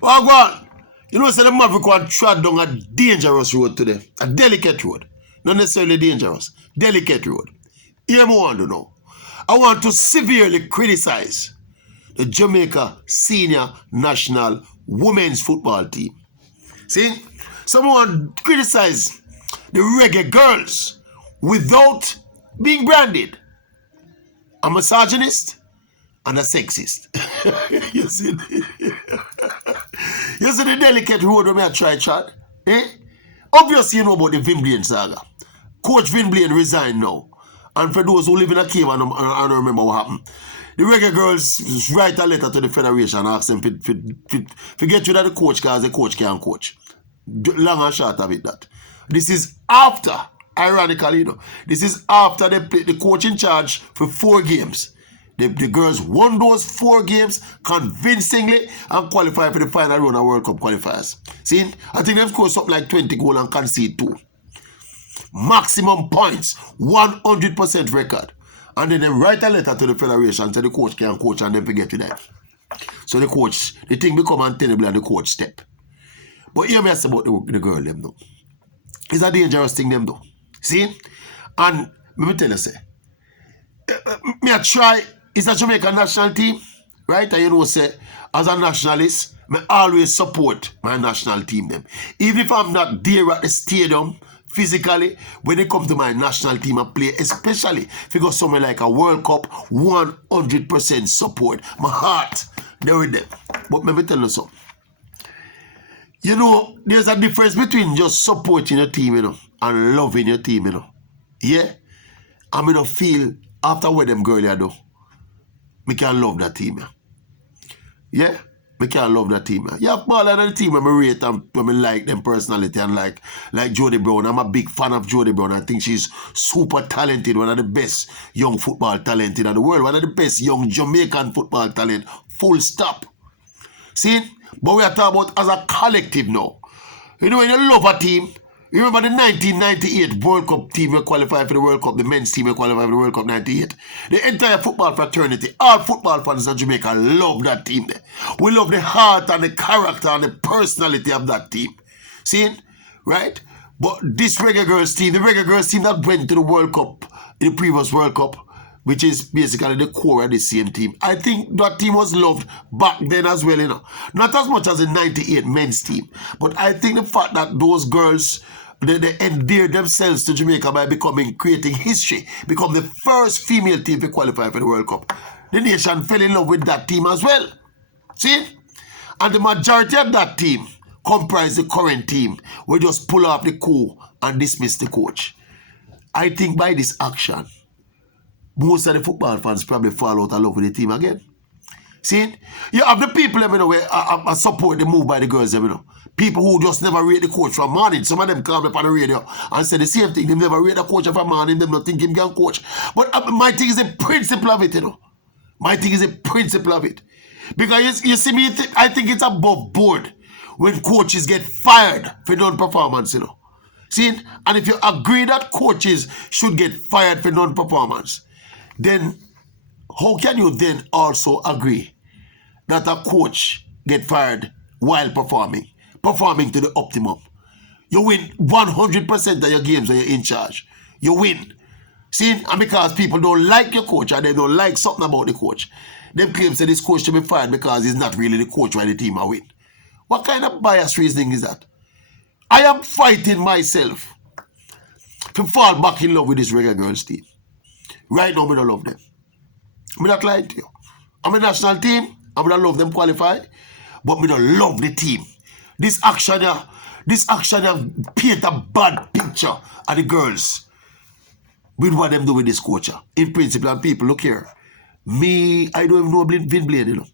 Well, go on. You know, so the Maverick one trod down a dangerous road today. A delicate road. Not necessarily dangerous. Delicate road. Here I want to know. I want to severely criticize the Jamaica senior national women's football team. See? Someone criticize the Reggae Girlz without being branded a misogynist and a sexist. You see? You see the delicate road where I try chat? Eh? Obviously you know about the Vin Blaine saga. Coach Vin Blaine resigned now. And for those who live in a cave and don't remember what happened, the Reggae Girlz write a letter to the Federation and ask them to get rid of the coach because the coach can't coach. Long and short of it that. This is after, ironically, you know, this is after they played the coach in charge for 4 games. The girls won those 4 games convincingly and qualified for the final round of World Cup qualifiers. See, I think they've scored something like 20 goals and conceded 2. Maximum points, 100% record. And then they write a letter to the Federation and say the coach can't coach and then forget to that. So the coach, the thing become untenable and the coach step. But hear me say about the girl them though. It's a dangerous thing them though. See? And let me tell you say, me I try, it's a Jamaica national team, right? And you know say, as a nationalist, I always support my national team them. Even if I'm not there at the stadium, physically, when it comes to my national team I play, especially if you go somewhere like a World Cup, 100% support. My heart, there with them. But let me tell you something. You know, there's a difference between just supporting your team, you know, and loving your team, you know. Yeah? I'm going to feel, after what them girl I do, me can love that team, yeah? Yeah? Me can love that team, yeah? Yeah, ball on the team when I rate them, when I like them personality and like Jodie Brown. I'm a big fan of Jodie Brown. I think she's super talented, one of the best young football talent in the world, one of the best young Jamaican football talent, full stop. See? But we are talking about as a collective now. You know, when you love a team, you remember the 1998 World Cup team who qualified for the World Cup, the men's team who qualified for the World Cup 98. The entire football fraternity, all football fans in Jamaica love that team there. We love the heart and the character and the personality of that team. See? Right? But this Reggae Girlz team, the Reggae Girlz team that went to the World Cup, in the previous World Cup, which is basically the core of the same team. I think that team was loved back then as well, you know. Not as much as the 98 men's team. But I think the fact that those girls, they endeared themselves to Jamaica by creating history, become the first female team to qualify for the World Cup. The nation fell in love with that team as well. See? And the majority of that team comprise the current team. We just pull off the coup and dismiss the coach. I think by this action, most of the football fans probably fall out of love with the team again. See? You have the people, you know, where I support the move by the girls, you know. People who just never rate the coach from morning. Some of them come up on the radio and say the same thing. They never rate the coach from morning. They don't think him can coach. But my thing is the principle of it, you know. My thing is the principle of it. Because you see me, I think it's above board when coaches get fired for non-performance, you know. See? And if you agree that coaches should get fired for non-performance, then how can you then also agree that a coach get fired while performing to the optimum? You win 100% of your games when you're in charge. You win. See, and because people don't like your coach and they don't like something about the coach, them claim say this coach should be fired because he's not really the coach while the team are win. What kind of biased reasoning is that? I am fighting myself to fall back in love with this Reggae Girlz team. Right now, I don't love them. I'm not lying to you. I'm a national team. I'm gonna love them qualify, but I don't love the team. This action paint a bad picture of the girls with what them do with this coach. In principle, and people, look here. Me, I don't even know Vin Blaine, you know.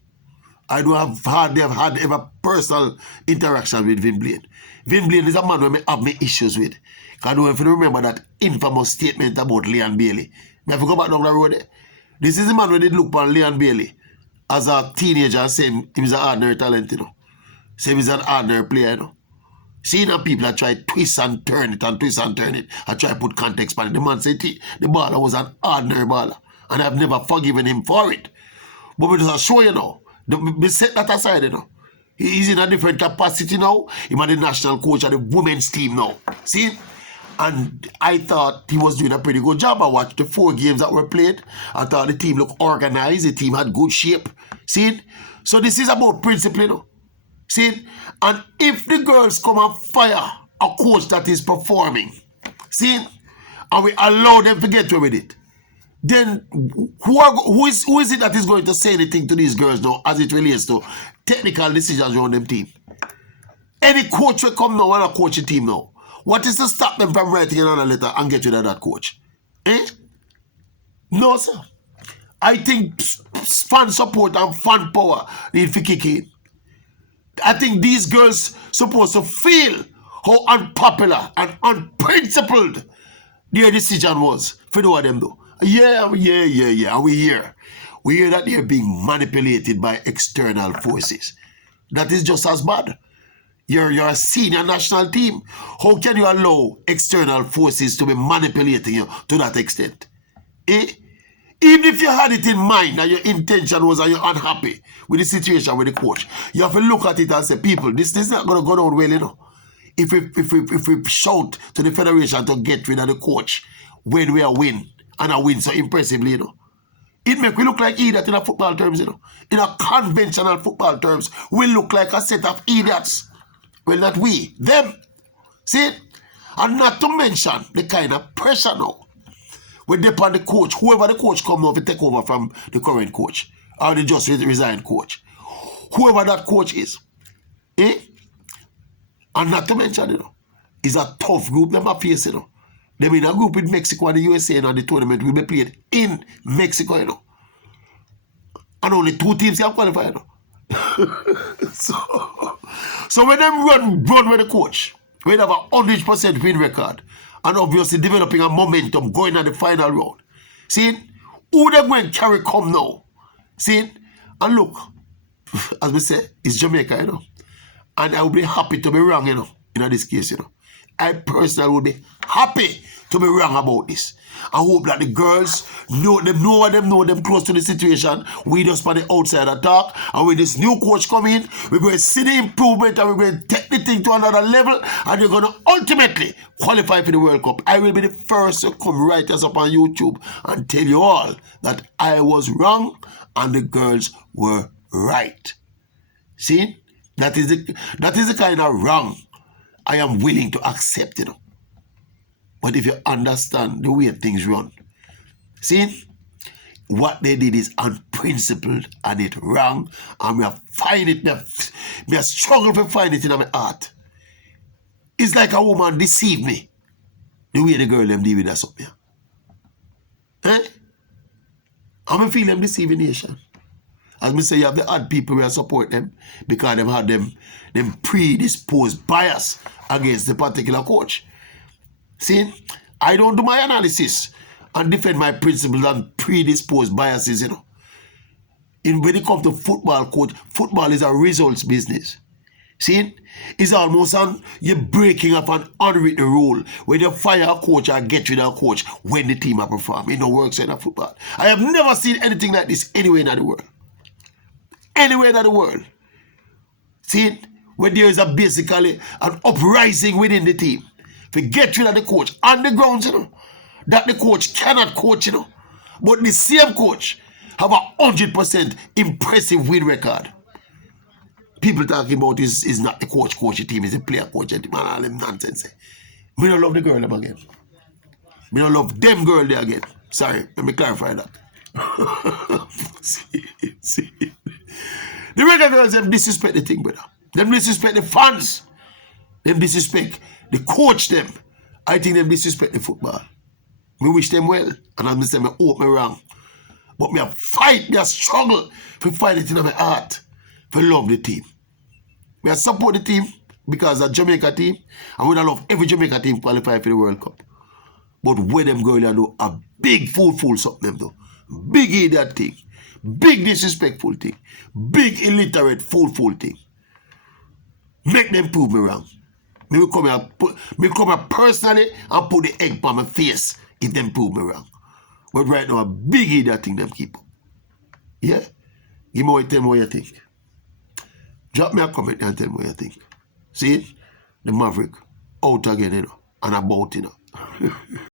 I don't have hardly have had ever personal interaction with Vin Blaine. Vin Blaine is a man who I have my issues with. I don't know if you remember that infamous statement about Leon Bailey. I have to go back down the road there. This is the man who did look upon Leon Bailey as a teenager and say he was an ordinary talent, you know. Say he's an ordinary player, you know. See now people that try twist and turn it and try to put context on it. The man said the baller was an ordinary baller. And I've never forgiven him for it. But we just show you now, We set that aside, you know. He's in a different capacity now. He's the national coach of the women's team now. See? And I thought he was doing a pretty good job. I watched the 4 games that were played. I thought the team looked organized. The team had good shape. See? So this is about principle, you know. See? And if the girls come and fire a coach that is performing, see? And we allow them to get away with it, then who is it that is going to say anything to these girls now as it relates to technical decisions around them team? Any coach will come now and a coach a team now. What is to stop them from writing another letter and get rid of that coach? Eh? No, sir. I think fan support and fan power need to kick in. I think these girls supposed to feel how unpopular and unprincipled their decision was for the them though. Yeah. And we hear that they're being manipulated by external forces. That is just as bad. You're a senior national team. How can you allow external forces to be manipulating you to that extent? Eh? Even if you had it in mind that your intention was that you're unhappy with the situation with the coach, you have to look at it and say, people, this is not going to go down well, you know. If we shout to the federation to get rid of the coach when we are win, and I win so impressively, you know, it make we look like idiots in a football terms, you know. In a conventional football terms, we look like a set of idiots. Well, not we, them. See? And not to mention the kind of pressure now we dip on the coach, whoever the coach come now to take over from the current coach, or the just resigned coach. Whoever that coach is. Eh? And not to mention, you know, is a tough group them are facing, you know. Them in a group with Mexico and the USA, and the tournament will be played in Mexico, you know. And only 2 teams have qualified, you know. so when them run with the coach, we have a 100% win record, and obviously developing a momentum going at the final round. See, who them going to carry come now? See, and look, as we say, it's Jamaica, you know. And I will be happy to be wrong, you know, in this case, you know. I personally will be happy to be wrong about this. I hope that the girls know them close to the situation. We just on the outside attack. And when this new coach come in, we're going to see the improvement and we're going to take the thing to another level. And we're going to ultimately qualify for the World Cup. I will be the first to come right us up on YouTube and tell you all that I was wrong and the girls were right. See? That is the kind of wrong I am willing to accept, you know. But if you understand the way things run, see, what they did is unprincipled and it wrong, and we have find it, we have struggled to find it in my heart. It's like a woman deceived me, the way the girl them deal with us up here. Eh? I'm feel them deceiving nation. As me say, you have the odd people who support them because them had them predisposed bias against the particular coach. See, I don't do my analysis and defend my principles and predisposed biases, you know. When it comes to football, coach, football is a results business. See, it's almost you're breaking up an unwritten rule when you fire a coach or get rid of a coach when the team are performing. It don't work in football. I have never seen anything like this anywhere in the world. Anywhere in the world. See, when there is basically an uprising within the team. To get rid of the coach on the grounds, you know, that the coach cannot coach, you know. But the same coach have a 100% impressive win record. People talking about is not the coach the team, is the player coach the team, and all them nonsense. Me don't love the girl them again. Me don't love them girl there again. Sorry, let me clarify that. see. The Reggae girls them disrespect the thing, brother. Them disrespect the fans. Them disrespect the coach them. I think them disrespect the football. We wish them well. And as I say, I hope me wrong. But me a fight, me a struggle to fight it in my heart. To love the team. Me a support the team because a Jamaica team. And we love every Jamaica team qualify for the World Cup. But where them girls do a big fool something them do. Big idiot thing. Big disrespectful thing. Big illiterate fool thing. Make them prove me wrong. Me will come here personally and put the egg on my face if them prove me wrong. But right now, a big idiot thing them keep up. Yeah? Give me tell me what you think. Drop me a comment and tell me what you think. See it? The Maverick out again, you know, and about, you know.